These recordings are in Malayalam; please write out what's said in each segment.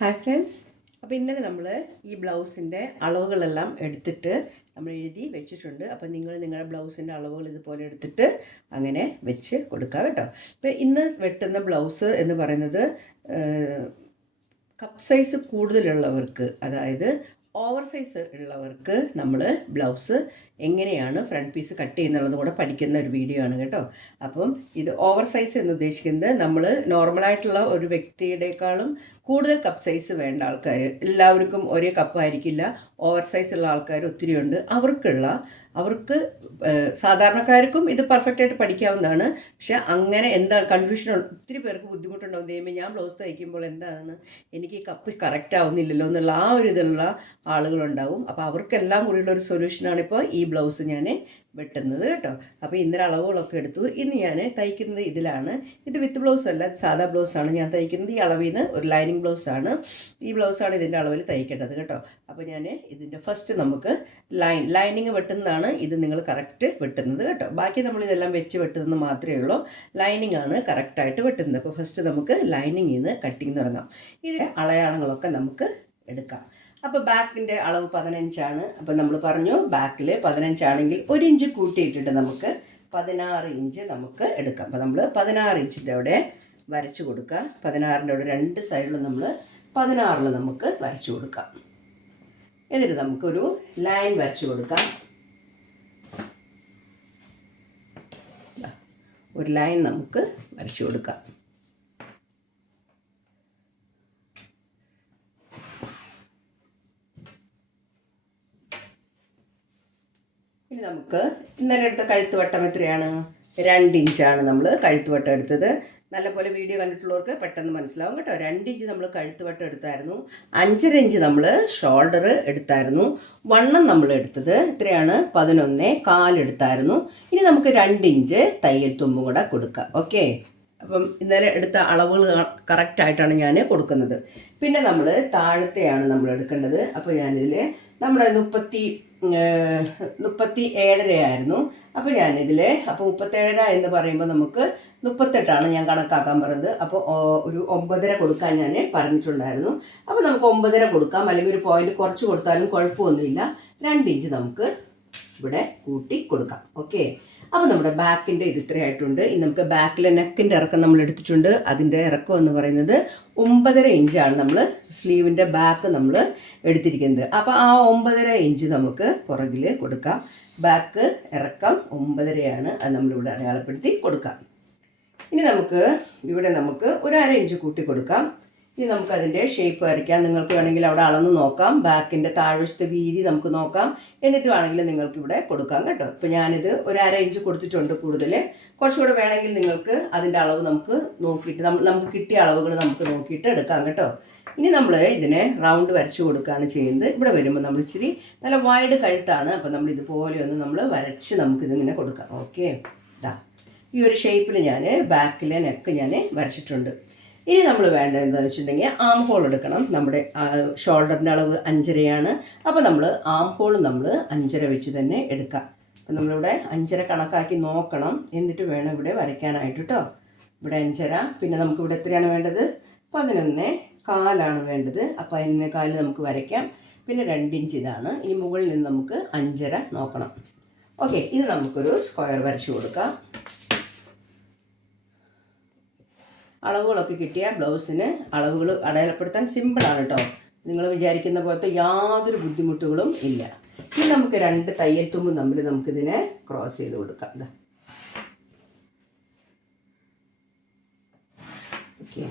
ഹായ് ഫ്രണ്ട്സ്, അപ്പോൾ ഇന്നലെ നമ്മൾ ഈ ബ്ലൗസിൻ്റെ അളവുകളെല്ലാം എടുത്തിട്ട് നമ്മൾ എഴുതി വെച്ചിട്ടുണ്ട്. അപ്പോൾ നിങ്ങൾ നിങ്ങളുടെ ബ്ലൗസിൻ്റെ അളവുകൾ ഇതുപോലെ എടുത്തിട്ട് അങ്ങനെ വെച്ച് കൊടുക്കുക കേട്ടോ. അപ്പോൾ ഇന്ന് വെട്ടുന്ന ബ്ലൗസ് എന്ന് പറയുന്നത് കപ്പ് സൈസ് കൂടുതലുള്ളവർക്ക്, അതായത് ഓവർ സൈസ് ഉള്ളവർക്ക് നമ്മൾ ബ്ലൗസ് എങ്ങനെയാണ് ഫ്രണ്ട് പീസ് കട്ട് ചെയ്യുന്നുള്ളത് കൂടെ പഠിക്കുന്ന ഒരു വീഡിയോ ആണ് കേട്ടോ. അപ്പം ഇത് ഓവർ സൈസ് എന്ന് ഉദ്ദേശിക്കുന്നത് നമ്മൾ നോർമലായിട്ടുള്ള ഒരു വ്യക്തിയുടെക്കാളും കൂടുതൽ കപ്പ് സൈസ് വേണ്ട ആൾക്കാർ, എല്ലാവർക്കും ഒരേ കപ്പ് ആയിരിക്കില്ല, ഓവർ സൈസ് ഉള്ള ആൾക്കാർ ഒത്തിരി ഉണ്ട്. അവർക്ക് സാധാരണക്കാർക്കും ഇത് പെർഫെക്റ്റായിട്ട് പഠിക്കാവുന്നതാണ്. പക്ഷേ അങ്ങനെ എന്താ കൺഫ്യൂഷൻ, ഒത്തിരി പേർക്ക് ബുദ്ധിമുട്ടുണ്ടാവും. ദൈവമേ, ഞാൻ ബ്ലൗസ് തയ്ക്കുമ്പോൾ എന്താണ് എനിക്ക് ഈ കപ്പ് കറക്റ്റ് ആവുന്നില്ലല്ലോ എന്നുള്ള ആ ഒരു ഇതുള്ള ആളുകളുണ്ടാവും. അപ്പോൾ അവർക്കെല്ലാം കൂടിയുള്ള ഒരു സൊല്യൂഷനാണ് ഇപ്പോൾ ഈ ബ്ലൗസ് ഞാൻ വെട്ടുന്നത് കേട്ടോ. അപ്പോൾ ഇന്നലെ അളവുകളൊക്കെ എടുത്തു. ഇന്ന് ഞാൻ തയ്ക്കുന്നത് ഇതിലാണ്. ഇത് വിത്ത് ബ്ലൗസ് അല്ല, സാധാ ബ്ലൗസാണ് ഞാൻ തയ്ക്കുന്നത്. ഈ അളവിൽ നിന്ന് ഒരു ലൈനിങ് ബ്ലൗസാണ്. ഈ ബ്ലൗസാണ് ഇതിൻ്റെ അളവിൽ തയ്ക്കേണ്ടത് കേട്ടോ. അപ്പോൾ ഞാൻ ഇതിൻ്റെ ഫസ്റ്റ് നമുക്ക് ലൈനിങ് വെട്ടുന്നതാണ് ഇത് നിങ്ങൾ കറക്റ്റ് വെട്ടുന്നത് കേട്ടോ. ബാക്കി നമ്മൾ ഇതെല്ലാം വെച്ച് വെട്ടുന്നത് മാത്രമേ ഉള്ളൂ. ലൈനിങ് ആണ് കറക്റ്റായിട്ട് വെട്ടുന്നത്. അപ്പോൾ ഫസ്റ്റ് നമുക്ക് ലൈനിങ്ങിൽ നിന്ന് കട്ടിങ് തുടങ്ങാം. ഇതിലെ അളയാളങ്ങളൊക്കെ നമുക്ക് എടുക്കാം. അപ്പോൾ ബാക്കിൻ്റെ അളവ് 15 അപ്പോൾ നമ്മൾ പറഞ്ഞു ബാക്കിൽ 15 ആണെങ്കിൽ 1 ഇഞ്ച് കൂട്ടിയിട്ടിട്ട് നമുക്ക് 16 ഇഞ്ച് നമുക്ക് എടുക്കാം. അപ്പോൾ നമ്മൾ 16 ഇഞ്ചിൻ്റെ അവിടെ വരച്ചു കൊടുക്കുക. 16ൻ്റെ അവിടെ രണ്ട് സൈഡിലും നമ്മൾ 16ൽ നമുക്ക് വരച്ചു കൊടുക്കാം. എന്നിട്ട് നമുക്കൊരു ലൈൻ വരച്ചു കൊടുക്കാം. ഒരു ലൈൻ നമുക്ക് വരച്ചു കൊടുക്കാം. ഇനി നമുക്ക് ഇന്നലെ എടുത്ത കഴുത്തുവട്ടം എത്രയാണ്? 2 ഇഞ്ചാണ് നമ്മൾ കഴുത്തുവട്ടം എടുത്തത്. നല്ലപോലെ വീഡിയോ കണ്ടിട്ടുള്ളവർക്ക് പെട്ടെന്ന് മനസ്സിലാവും കേട്ടോ. 2 ഇഞ്ച് നമ്മൾ കഴുത്തുവട്ടം എടുത്തായിരുന്നു. 5.5 ഇഞ്ച് നമ്മൾ ഷോൾഡർ എടുത്തായിരുന്നു. വണ്ണം നമ്മൾ എടുത്തത് എത്രയാണ്? 11.25 എടുത്തായിരുന്നു. ഇനി നമുക്ക് 2 ഇഞ്ച് തയ്യൽ തുമ്പും കൂടെ കൊടുക്കാം. ഓക്കെ, അപ്പം ഇന്നലെ എടുത്ത അളവുകൾ കറക്റ്റായിട്ടാണ് ഞാൻ കൊടുക്കുന്നത്. പിന്നെ നമ്മൾ താഴത്തെയാണ് നമ്മൾ എടുക്കേണ്ടത്. അപ്പോൾ ഞാനിതിൽ നമ്മുടെ 37.5 ആയിരുന്നു. അപ്പോൾ ഞാനിതിൽ 37 എന്ന് പറയുമ്പോൾ നമുക്ക് 38 ഞാൻ കണക്കാക്കാൻ പറഞ്ഞത്. അപ്പോൾ ഒരു 9.5 കൊടുക്കാൻ ഞാൻ പറഞ്ഞിട്ടുണ്ടായിരുന്നു. അപ്പോൾ നമുക്ക് 9.5 കൊടുക്കാം, അല്ലെങ്കിൽ ഒരു പോയിന്റ് കുറച്ച് കൊടുത്താലും കുഴപ്പമൊന്നുമില്ല. 2 ഇഞ്ച് നമുക്ക് ഇവിടെ കൂട്ടി കൊടുക്കാം. ഓക്കെ, അപ്പോൾ നമ്മുടെ ബാക്കിൻ്റെ ഇത് ഇത്രയായിട്ടുണ്ട്. ഇനി നമുക്ക് ബാക്കിലെ നെക്കിൻ്റെ ഇറക്കം നമ്മൾ എടുത്തിട്ടുണ്ട്. അതിൻ്റെ ഇറക്കം എന്ന് പറയുന്നത് 9.5 ഇഞ്ചാണ് നമ്മൾ സ്ലീവിൻ്റെ ബാക്ക് നമ്മൾ എടുത്തിരിക്കുന്നത്. അപ്പോൾ ആ 9.5 ഇഞ്ച് നമുക്ക് പുറകിൽ കൊടുക്കാം. ബാക്ക് ഇറക്കം 9.5 അത് നമ്മളിവിടെ അടയാളപ്പെടുത്തി കൊടുക്കാം. ഇനി നമുക്ക് ഇവിടെ നമുക്ക് ഒരു 1/2 ഇഞ്ച് കൂട്ടി കൊടുക്കാം. ഇനി നമുക്കതിൻ്റെ ഷേപ്പ് വരയ്ക്കാം. നിങ്ങൾക്ക് വേണമെങ്കിൽ അവിടെ അളന്ന് നോക്കാം. ബാക്കിൻ്റെ താഴ്വശത്തെ വീതി നമുക്ക് നോക്കാം. എന്നിട്ട് വേണമെങ്കിൽ നിങ്ങൾക്ക് ഇവിടെ കൊടുക്കാം കേട്ടോ. ഇപ്പോൾ ഞാനിത് ഒരു 1/2 ഇഞ്ച് കൊടുത്തിട്ടുണ്ട്. കൂടുതൽ കുറച്ചുകൂടെ വേണമെങ്കിൽ നിങ്ങൾക്ക് അതിൻ്റെ അളവ് നമുക്ക് നോക്കിയിട്ട് നമുക്ക് കിട്ടിയ അളവുകൾ നമുക്ക് നോക്കിയിട്ട് എടുക്കാം കേട്ടോ. ഇനി നമ്മൾ ഇതിനെ റൗണ്ട് വരച്ച് കൊടുക്കുകയാണ് ചെയ്യുന്നത്. ഇവിടെ വരുമ്പോൾ നമ്മൾ ഇച്ചിരി നല്ല വൈഡ് കഴുത്താണ്. അപ്പോൾ നമ്മൾ ഇതുപോലെ ഒന്ന് നമ്മൾ വരച്ച് നമുക്കിതിങ്ങനെ കൊടുക്കാം. ഓക്കെ, ഇതാ ഈ ഒരു ഷേപ്പിൽ ഞാൻ ബാക്കിലെ നെക്ക് ഞാൻ വരച്ചിട്ടുണ്ട്. ഇനി നമ്മൾ വേണ്ടത് എന്താണെന്ന് വെച്ചിട്ടുണ്ടെങ്കിൽ ആം ഹോൾ എടുക്കണം. നമ്മുടെ ഷോൾഡറിൻ്റെ അളവ് 5.5 അപ്പോൾ നമ്മൾ ആം ഹോൾ നമ്മൾ 5.5 വെച്ച് തന്നെ എടുക്കാം. അപ്പോൾ നമ്മളിവിടെ 5.5 കണക്കാക്കി നോക്കണം. എന്നിട്ട് വേണം ഇവിടെ വരയ്ക്കാനായിട്ട് കേട്ടോ. ഇവിടെ 5.5, പിന്നെ നമുക്കിവിടെ എത്രയാണ് വേണ്ടത്? 11.25 വേണ്ടത്. അപ്പോൾ 11.25 നമുക്ക് വരയ്ക്കാം. പിന്നെ 2 ഇഞ്ച് ഇതാണ്. ഇനി മുകളിൽ നിന്ന് നമുക്ക് 5.5 നോക്കണം. ഓക്കെ, ഇത് നമുക്കൊരു സ്ക്വയർ വരച്ച് കൊടുക്കാം. അളവുകളൊക്കെ കിട്ടിയ ബ്ലൗസിന് അളവുകൾ അടയാളപ്പെടുത്താൻ സിമ്പിളാണ് കേട്ടോ. നിങ്ങൾ വിചാരിക്കുന്ന പോലത്തെ യാതൊരു ബുദ്ധിമുട്ടുകളും ഇല്ല. ഇനി നമുക്ക് 2 തയ്യൽ തുമ്പ് തമ്മിൽ നമുക്കിതിനെ ക്രോസ് ചെയ്ത് കൊടുക്കാം. ഓക്കെ,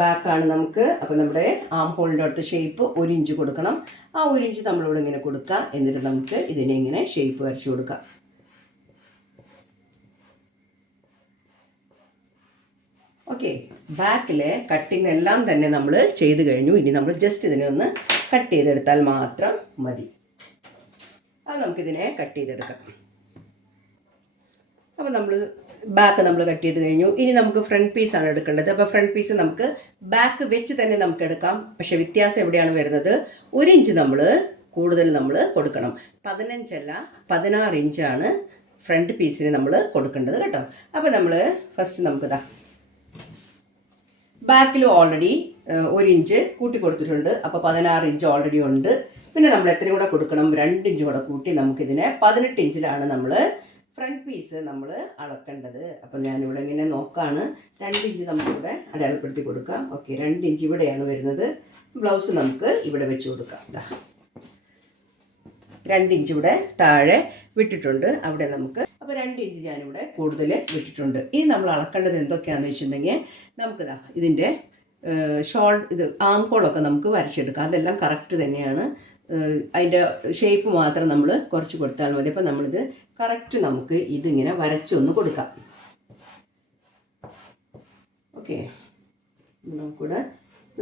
ബാക്കാണ് നമുക്ക്. അപ്പോൾ നമ്മുടെ ആം ഹോളിൻ്റെ അടുത്ത ഷേപ്പ് 1 ഇഞ്ച് കൊടുക്കണം. ആ 1 ഇഞ്ച് നമ്മളിവിടെ ഇങ്ങനെ കൊടുക്കാം. എന്നിട്ട് നമുക്ക് ഇതിനെ ഇങ്ങനെ ഷേപ്പ് വരച്ച് കൊടുക്കാം. ഓക്കെ, ബാക്കിലെ കട്ടിങ് എല്ലാം തന്നെ നമ്മൾ ചെയ്ത് കഴിഞ്ഞു. ഇനി നമ്മൾ ജസ്റ്റ് ഇതിനെ ഒന്ന് കട്ട് ചെയ്തെടുത്താൽ മാത്രം മതി. അത് നമുക്കിതിനെ കട്ട് ചെയ്തെടുക്കാം. അപ്പോൾ ബാക്ക് നമ്മൾ കട്ട് ചെയ്ത് കഴിഞ്ഞു. ഇനി നമുക്ക് ഫ്രണ്ട് പീസാണ് എടുക്കേണ്ടത്. അപ്പോൾ ഫ്രണ്ട് പീസ് നമുക്ക് ബാക്ക് വെച്ച് തന്നെ നമുക്ക് എടുക്കാം. പക്ഷേ വ്യത്യാസം എവിടെയാണ് വരുന്നത്? 1 ഇഞ്ച് നമ്മൾ കൂടുതൽ നമ്മൾ കൊടുക്കണം. 15 അല്ല 16 ഇഞ്ചാണ് ഫ്രണ്ട് പീസിന് നമ്മൾ കൊടുക്കേണ്ടത് കേട്ടോ. അപ്പോൾ നമ്മൾ ഫസ്റ്റ് നമുക്കിതാ ബാക്കിലും ഓൾറെഡി 1 ഇഞ്ച് കൂട്ടി കൊടുത്തിട്ടുണ്ട്. അപ്പോൾ 16 ഇഞ്ച് ഓൾറെഡി ഉണ്ട്. പിന്നെ നമ്മൾ എത്രയും കൂടെ കൊടുക്കണം, 2 ഇഞ്ച് കൂടെ കൂട്ടി നമുക്കിതിനെ 18 ഇഞ്ചിലാണ് നമ്മൾ ഫ്രണ്ട് പീസ് നമ്മൾ അളക്കേണ്ടത്. അപ്പം ഞാനിവിടെ ഇങ്ങനെ നോക്കാണ്. 2 ഇഞ്ച് നമുക്കിവിടെ അടയാളപ്പെടുത്തി കൊടുക്കാം. ഓക്കെ, 2 ഇഞ്ച് ഇവിടെയാണ് വരുന്നത്. ബ്ലൗസ് നമുക്ക് ഇവിടെ വെച്ച് കൊടുക്കാം. 2 ഇഞ്ച് ഇവിടെ താഴെ വിട്ടിട്ടുണ്ട്. അവിടെ നമുക്ക് അപ്പോൾ 2 ഇഞ്ച് ഞാനിവിടെ കൂടുതൽ വിട്ടിട്ടുണ്ട്. ഇനി നമ്മൾ അളക്കേണ്ടത് എന്തൊക്കെയാണെന്ന് വെച്ചിട്ടുണ്ടെങ്കിൽ നമുക്കിതാ ഇതിൻ്റെ ഇത് ആംകോളൊക്കെ നമുക്ക് വരച്ചെടുക്കാം. അതെല്ലാം കറക്റ്റ് തന്നെയാണ്. അതിൻ്റെ ഷേപ്പ് മാത്രം നമ്മൾ കുറച്ച് കൊടുത്താൽ മതി. അപ്പോൾ നമ്മളിത് കറക്റ്റ് നമുക്ക് ഇതിങ്ങനെ വരച്ചൊന്ന് കൊടുക്കാം. ഓക്കെ, നമുക്കിവിടെ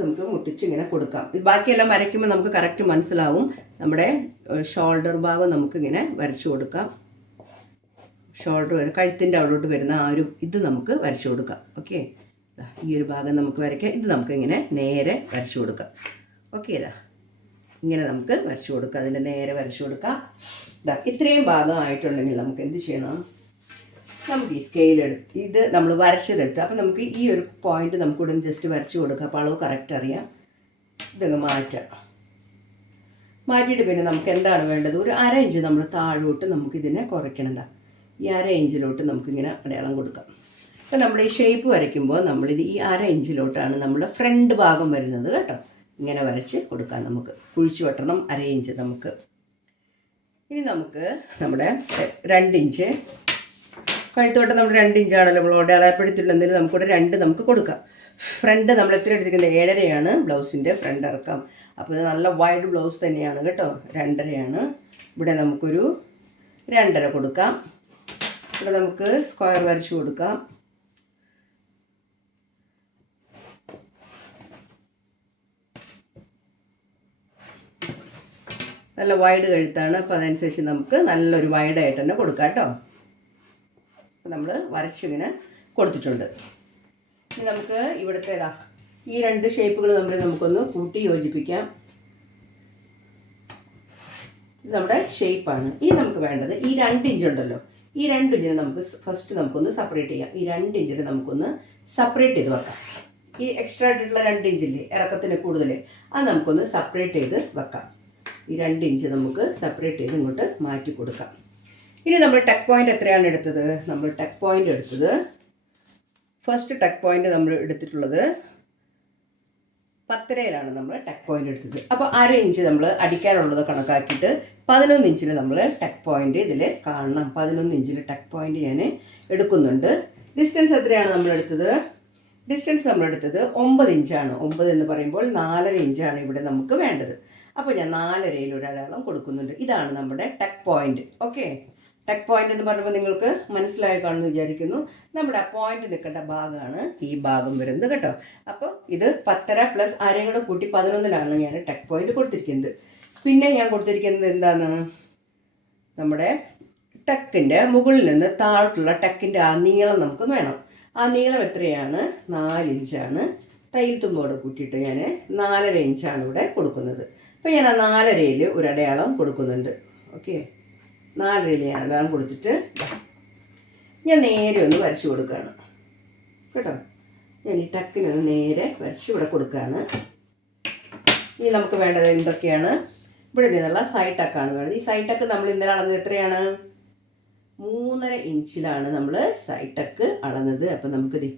നമുക്ക് മുട്ടിച്ച് ഇങ്ങനെ കൊടുക്കാം. ബാക്കിയെല്ലാം വരയ്ക്കുമ്പോൾ നമുക്ക് കറക്റ്റ് മനസ്സിലാവും. നമ്മുടെ ഷോൾഡർ ഭാഗം നമുക്കിങ്ങനെ വരച്ചു കൊടുക്കാം. ഷോൾഡർ വരെ കഴുത്തിൻ്റെ അവിടോട്ട് വരുന്ന ആ ഒരു ഇത് നമുക്ക് വരച്ചു കൊടുക്കാം. ഓക്കെ, ഈ ഒരു ഭാഗം നമുക്ക് വരയ്ക്കാം. ഇത് നമുക്കിങ്ങനെ നേരെ വരച്ചു കൊടുക്കാം. ഓക്കെ, ഇങ്ങനെ നമുക്ക് വരച്ചു കൊടുക്കാം. അതിൻ്റെ നേരെ വരച്ചു കൊടുക്കാം. ഇത്രയും ഭാഗം ആയിട്ടുണ്ടെങ്കിൽ നമുക്ക് എന്ത് ചെയ്യണം, നമുക്ക് ഈ സ്കെയിലെടുത്ത് ഇത് നമ്മൾ വരച്ചതെടുത്ത് അപ്പോൾ നമുക്ക് ഈ ഒരു പോയിന്റ് നമുക്കിവിടെ ജസ്റ്റ് വരച്ചു കൊടുക്കാം. അപ്പോൾ അളവ് കറക്റ്റ് അറിയാം. ഇതങ്ങ് മാറ്റാം. മാറ്റിയിട്ട് പിന്നെ നമുക്ക് എന്താണ് വേണ്ടത്, ഒരു 1/2 ഇഞ്ച് നമ്മൾ താഴോട്ട് നമുക്കിതിനെ കുറയ്ക്കണതാണ്. ഈ 1/2 ഇഞ്ചിലോട്ട് നമുക്കിങ്ങനെ അടയാളം കൊടുക്കാം. അപ്പോൾ നമ്മൾ ഈ ഷേപ്പ് വരയ്ക്കുമ്പോൾ നമ്മളിത് ഈ 1/2 ഇഞ്ചിലോട്ടാണ് നമ്മുടെ ഫ്രണ്ട് ഭാഗം വരുന്നത് കേട്ടോ. ഇങ്ങനെ വരച്ച് കൊടുക്കാം. നമുക്ക് കുഴിച്ചു വെട്ടണം 1/2 ഇഞ്ച് നമുക്ക്. ഇനി നമുക്ക് നമ്മുടെ 2 ഇഞ്ച് കഴുത്തോട്ട് നമ്മൾ 2 ഇഞ്ചാണല്ലോ നമ്മൾ അടയാളപ്പെടുത്തിയിട്ടുണ്ടെങ്കിൽ നമുക്കിവിടെ 2 നമുക്ക് കൊടുക്കാം. ഫ്രണ്ട് നമ്മൾ എത്ര എടുത്തിരിക്കുന്നത്, 7.5 ബ്ലൗസിൻ്റെ ഫ്രണ്ട് ഇറക്കാം. അപ്പോൾ ഇത് നല്ല വൈഡ് ബ്ലൗസ് തന്നെയാണ് കേട്ടോ. 2.5. ഇവിടെ നമുക്കൊരു 2.5 കൊടുക്കാം. ഇവിടെ നമുക്ക് സ്ക്വയർ വരച്ച് കൊടുക്കാം. നല്ല വൈഡ് കഴുത്താണ്. അപ്പോൾ അതനുസരിച്ച് നമുക്ക് നല്ലൊരു വൈഡായിട്ട് തന്നെ കൊടുക്കാം കേട്ടോ. നമ്മൾ വരച്ചിങ്ങനെ കൊടുത്തിട്ടുണ്ട്. ഇനി നമുക്ക് ഇവിടുത്തെ ഈ 2 ഷേപ്പുകൾ തമ്മിൽ നമുക്കൊന്ന് കൂട്ടി യോജിപ്പിക്കാം. ഇത് നമ്മുടെ ഷേപ്പാണ്. ഇനി നമുക്ക് വേണ്ടത് ഈ 2 ഇഞ്ച് ഉണ്ടല്ലോ, ഈ 2 ഇഞ്ചിന് നമുക്ക് ഫസ്റ്റ് നമുക്കൊന്ന് സെപ്പറേറ്റ് ചെയ്യാം. ഈ 2 ഇഞ്ചിന് നമുക്കൊന്ന് സെപ്പറേറ്റ് ചെയ്ത് വെക്കാം. ഈ എക്സ്ട്രാ ആയിട്ടുള്ള 2 ഇഞ്ചില്ലേ ഇറക്കത്തിന് കൂടുതൽ, അത് നമുക്കൊന്ന് സെപ്പറേറ്റ് ചെയ്ത് വെക്കാം. ഈ 2 ഇഞ്ച് നമുക്ക് സെപ്പറേറ്റ് ചെയ്ത് ഇങ്ങോട്ട് മാറ്റി കൊടുക്കാം. ഇനി നമ്മൾ ടക്ക് പോയിൻ്റ് എത്രയാണ് എടുത്തത്, നമ്മൾ ടക്ക് പോയിൻ്റ് എടുത്തത് ഫസ്റ്റ് ടക്ക് പോയിൻ്റ് നമ്മൾ എടുത്തിട്ടുള്ളത് 10.5 നമ്മൾ ടക്ക് പോയിൻ്റ് എടുത്തത്. അപ്പോൾ 1/2 ഇഞ്ച് നമ്മൾ അടിക്കാനുള്ളത് കണക്കാക്കിയിട്ട് 11 ഇഞ്ചിൽ നമ്മൾ ടക്ക് പോയിൻ്റ് ഇതിൽ കാണണം. 11 ഇഞ്ചിൽ ടക്ക് പോയിൻ്റ് ഞാൻ എടുക്കുന്നുണ്ട്. ഡിസ്റ്റൻസ് എത്രയാണ് നമ്മളെടുത്തത്, ഡിസ്റ്റൻസ് നമ്മളെടുത്തത് 9 ഇഞ്ചാണ്. 9 എന്ന് പറയുമ്പോൾ 4.5 ഇഞ്ചാണ് ഇവിടെ നമുക്ക് വേണ്ടത്. അപ്പോൾ ഞാൻ 4.5 ഒരു അടയാളം കൊടുക്കുന്നുണ്ട്. ഇതാണ് നമ്മുടെ ടക്ക് പോയിൻ്റ്. ഓക്കെ, ടക്ക് പോയിൻ്റ് എന്ന് പറയുമ്പോൾ നിങ്ങൾക്ക് മനസ്സിലായി കാണുമെന്ന് വിചാരിക്കുന്നു. നമ്മുടെ ആ പോയിൻ്റ് നിൽക്കേണ്ട ഭാഗമാണ് ഈ ഭാഗം വരുന്നത് കേട്ടോ. അപ്പോൾ ഇത് 10.5 + 1/2 കൂടെ കൂട്ടി 11 ഞാൻ ടക്ക് പോയിൻ്റ് കൊടുത്തിരിക്കുന്നത്. പിന്നെ ഞാൻ കൊടുത്തിരിക്കുന്നത് എന്താണ്, നമ്മുടെ ടക്കിൻ്റെ മുകളിൽ നിന്ന് താഴോട്ടുള്ള ടക്കിൻ്റെ ആ നീളം നമുക്ക് വേണം. ആ നീളം എത്രയാണ്, 4 ഇഞ്ചാണ്. തയ്യൽ തുമ്പോടെ കൂട്ടിയിട്ട് ഞാൻ 4.5 ഇഞ്ചാണ് ഇവിടെ കൊടുക്കുന്നത്. അപ്പോൾ ഞാൻ ആ 4.5 ഒരു അടയാളം കൊടുക്കുന്നുണ്ട്. ഓക്കെ, 4.5 ഞാൻ അടയാളം കൊടുത്തിട്ട് ഞാൻ നേരെ ഒന്ന് വരച്ചു കൊടുക്കുകയാണ് കേട്ടോ. ഞാൻ ഈ ടക്കിനൊന്ന് നേരെ വരച്ച് ഇവിടെ കൊടുക്കുകയാണ്. ഇനി നമുക്ക് വേണ്ടത് എന്തൊക്കെയാണ്, ഇവിടെ നിന്നുള്ള സൈഡ് ടക്കാണ് വേണ്ടത്. ഈ സൈഡ് ടക്ക് നമ്മൾ ഇന്നലെ അളന്നത് എത്രയാണ്, 3.5 ഇഞ്ചിലാണ് നമ്മൾ സൈഡ് ടക്ക് അളന്നത്. അപ്പോൾ നമുക്കിത്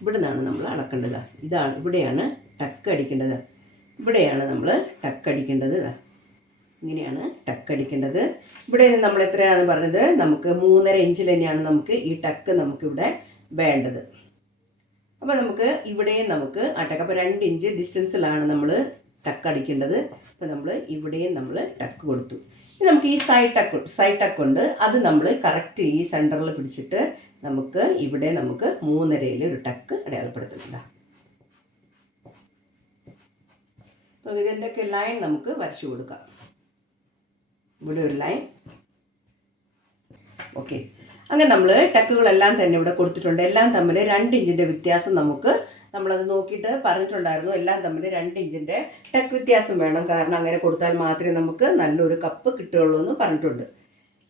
ഇവിടെ നിന്നാണ് നമ്മൾ അളക്കേണ്ടത്. ഇതാണ്, ഇവിടെയാണ് ടക്ക് അടിക്കേണ്ടത്. ഇവിടെയാണ് നമ്മൾ ടക്ക് അടിക്കേണ്ടത്. ഇങ്ങനെയാണ് ടക്ക് അടിക്കേണ്ടത്. ഇവിടെ നിന്ന് നമ്മൾ എത്രയാണെന്ന് പറഞ്ഞത്, നമുക്ക് 3.5 ഇഞ്ചിൽ തന്നെയാണ് നമുക്ക് ഈ ടക്ക് നമുക്കിവിടെ വേണ്ടത്. അപ്പോൾ നമുക്ക് ഇവിടെയും നമുക്ക് ആ ടക്ക്, അപ്പോൾ 2 ഇഞ്ച് ഡിസ്റ്റൻസിലാണ് നമ്മൾ ടക്ക് അടിക്കേണ്ടത്. അപ്പോൾ നമ്മൾ ഇവിടെയും നമ്മൾ ടക്ക് കൊടുത്തു. ഇനി നമുക്ക് ഈ സൈഡ് ടക്ക് ഉണ്ട്, അത് നമ്മൾ കറക്റ്റ് ഈ സെൻറ്ററിൽ പിടിച്ചിട്ട് നമുക്ക് ഇവിടെ നമുക്ക് 3.5 ഒരു ടക്ക് അടയാളപ്പെടുത്തുന്നുണ്ട്. അപ്പോൾ ഇതിൻ്റെയൊക്കെ ലൈൻ നമുക്ക് വരച്ചു കൊടുക്കാം. ഇവിടെ ഒരു ലൈൻ. ഓക്കെ, അങ്ങനെ നമ്മൾ ടക്കുകളെല്ലാം തന്നെ ഇവിടെ കൊടുത്തിട്ടുണ്ട്. എല്ലാം തമ്മിൽ 2 ഇഞ്ചിൻ്റെ വ്യത്യാസം നമുക്ക്, നമ്മളത് നോക്കിയിട്ട് പറഞ്ഞിട്ടുണ്ടായിരുന്നു, എല്ലാം തമ്മിൽ 2 ഇഞ്ചിൻ്റെ ടക്ക് വ്യത്യാസം വേണം. കാരണം അങ്ങനെ കൊടുത്താൽ മാത്രമേ നമുക്ക് നല്ലൊരു കപ്പ് കിട്ടുകയുള്ളൂ എന്ന് പറഞ്ഞിട്ടുണ്ട്.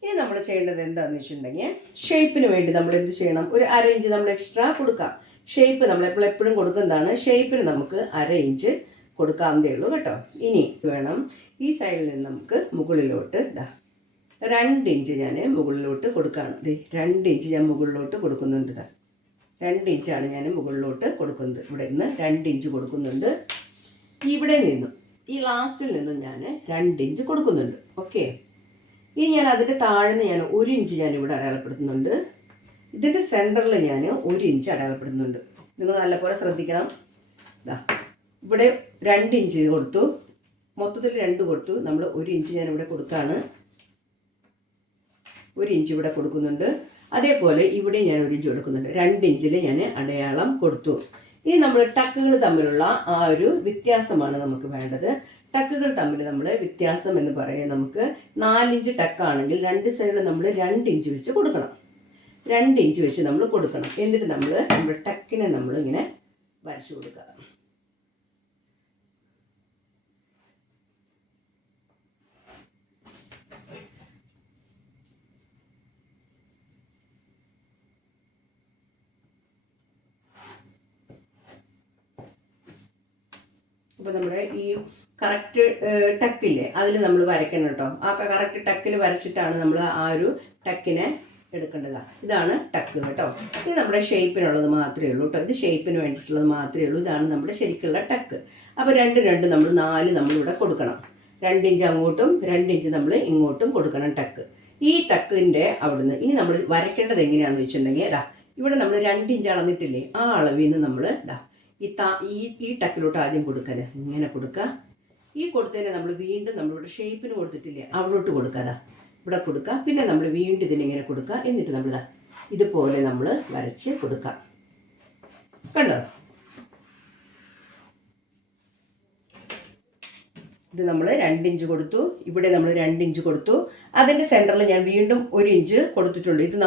ഇനി നമ്മൾ ചെയ്യേണ്ടത് എന്താണെന്ന് വെച്ചിട്ടുണ്ടെങ്കിൽ, ഷേപ്പിന് വേണ്ടി നമ്മൾ എന്ത് ചെയ്യണം, ഒരു 1/2 ഇഞ്ച് നമ്മൾ എക്സ്ട്രാ കൊടുക്കാം. ഷേപ്പ് നമ്മളെപ്പോഴും കൊടുക്കുന്നതാണ്. ഷേപ്പിന് നമുക്ക് 1/2 ഇഞ്ച് കൊടുക്കാവുന്നതേ ഉള്ളൂ കേട്ടോ. ഇനി വേണം ഈ സൈഡിൽ നിന്ന് നമുക്ക് മുകളിലോട്ട് 2 ഇഞ്ച് ഞാൻ മുകളിലോട്ട് കൊടുക്കുകയാണ്. 2 ഇഞ്ച് ഞാൻ മുകളിലോട്ട് കൊടുക്കുന്നുണ്ട്. 2 ഇഞ്ചാണ് ഞാൻ മുകളിലോട്ട് കൊടുക്കുന്നത്. ഇവിടെ നിന്ന് 2 ഇഞ്ച് കൊടുക്കുന്നുണ്ട്. ഇവിടെ നിന്നും ഈ ലാസ്റ്റിൽ നിന്നും ഞാൻ 2 ഇഞ്ച് കൊടുക്കുന്നുണ്ട്. ഓക്കെ. ഇനി ഞാൻ അതിൻ്റെ താഴെ നിന്ന് ഞാൻ 1 ഇഞ്ച് ഞാൻ ഇവിടെ അടയാളപ്പെടുത്തുന്നുണ്ട്. ഇതിൻ്റെ സെൻറ്ററിൽ ഞാൻ 1 ഇഞ്ച് അടയാളപ്പെടുത്തുന്നുണ്ട്. നിങ്ങൾ നല്ലപോലെ ശ്രദ്ധിക്കണം. ഇവിടെ 2 ഇഞ്ച് കൊടുത്തു, മൊത്തത്തിൽ 2 കൊടുത്തു. നമ്മൾ 1 ഇഞ്ച് ഞാൻ ഇവിടെ കൊടുക്കുകയാണ്. 1 ഇഞ്ച് ഇവിടെ കൊടുക്കുന്നുണ്ട്. അതേപോലെ ഇവിടെ ഞാൻ 1 ഇഞ്ച് കൊടുക്കുന്നുണ്ട്. 2 ഇഞ്ചിൽ ഞാൻ അടയാളം കൊടുത്തു. ഇനി നമ്മൾ ടക്കുകൾ തമ്മിലുള്ള ആ ഒരു വ്യത്യാസമാണ് നമുക്ക് വേണ്ടത്. ടക്കുകൾ തമ്മിൽ നമ്മൾ വ്യത്യാസം എന്ന് പറയുന്നത് നമുക്ക് 4 ഇഞ്ച് ടക്കാണെങ്കിൽ 2 സൈഡിൽ നമ്മൾ 2 ഇഞ്ച് വെച്ച് കൊടുക്കണം. 2 ഇഞ്ച് വെച്ച് നമ്മൾ കൊടുക്കണം. എന്നിട്ട് നമ്മുടെ ടക്കിനെ നമ്മളിങ്ങനെ വരച്ചു കൊടുക്കുക. അപ്പോൾ നമ്മുടെ ഈ കറക്റ്റ് ടക്കില്ലേ അതിൽ നമ്മൾ വരയ്ക്കണം കേട്ടോ. ആ കറക്റ്റ് ടക്കിൽ വരച്ചിട്ടാണ് നമ്മൾ ആ ഒരു ടക്കിനെ എടുക്കേണ്ടത്. ഇതാണ് ടക്ക് കേട്ടോ. ഇത് നമ്മുടെ ഷേപ്പിനുള്ളത് മാത്രമേ ഉള്ളൂ കേട്ടോ. ഇത് ഷേപ്പിന് വേണ്ടിയിട്ടുള്ളത് മാത്രമേ ഉള്ളൂ. ഇതാണ് നമ്മുടെ ശരിക്കുള്ള ടക്ക്. അപ്പോൾ 2 നമ്മൾ 4 നമ്മളിവിടെ കൊടുക്കണം. 2 ഇഞ്ച് അങ്ങോട്ടും 2 ഇഞ്ച് നമ്മൾ ഇങ്ങോട്ടും കൊടുക്കണം ടക്ക്. ഈ ടക്കിൻ്റെ അവിടുന്ന് ഇനി നമ്മൾ വരയ്ക്കേണ്ടത് എങ്ങനെയാണെന്ന് വെച്ചിട്ടുണ്ടെങ്കിൽ ഇവിടെ നമ്മൾ 2 ഇഞ്ച് അളന്നിട്ടില്ലേ, ആ അളവിൽ നിന്ന് നമ്മൾ ഈ ടക്കിലോട്ട് ആദ്യം കൊടുക്കുക. ഇങ്ങനെ കൊടുക്കുക. ഈ കൊടുത്തതിനെ നമ്മൾ വീണ്ടും നമ്മളിവിടെ ഷേപ്പിന് കൊടുത്തിട്ടില്ലേ അവിടോട്ട് കൊടുക്കുക. ഇവിടെ കൊടുക്കുക. പിന്നെ നമ്മൾ വീണ്ടും ഇതിനിങ്ങനെ കൊടുക്കുക. എന്നിട്ട് നമ്മൾ ഇതുപോലെ നമ്മൾ വരച്ച് കൊടുക്കുക. കണ്ടോ? ഇത് നമ്മൾ 2 ഇഞ്ച് കൊടുത്തു. ഇവിടെ നമ്മൾ 2 ഇഞ്ച് കൊടുത്തു. അതിൻ്റെ സെൻറ്ററിൽ ഞാൻ വീണ്ടും 1 ഇഞ്ച് കൊടുത്തിട്ടുണ്ട്. ഇത്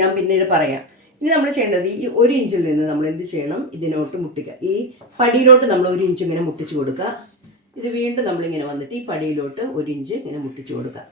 ഞാൻ പിന്നീട് പറയാം. ഇനി നമ്മൾ ചെയ്യേണ്ടത് ഈ 1 ഇഞ്ചിൽ നിന്ന് നമ്മൾ എന്ത് ചെയ്യണം, ഇതിനോട്ട് മുട്ടിക്കുക. ഈ പടിയിലോട്ട് നമ്മൾ 1 ഇഞ്ച് ഇങ്ങനെ മുട്ടിച്ച് കൊടുക്കുക. ഇത് വീണ്ടും നമ്മളിങ്ങനെ വന്നിട്ട് ഈ പടിയിലോട്ട് 1 ഇഞ്ച് ഇങ്ങനെ മുട്ടിച്ച് കൊടുക്കുക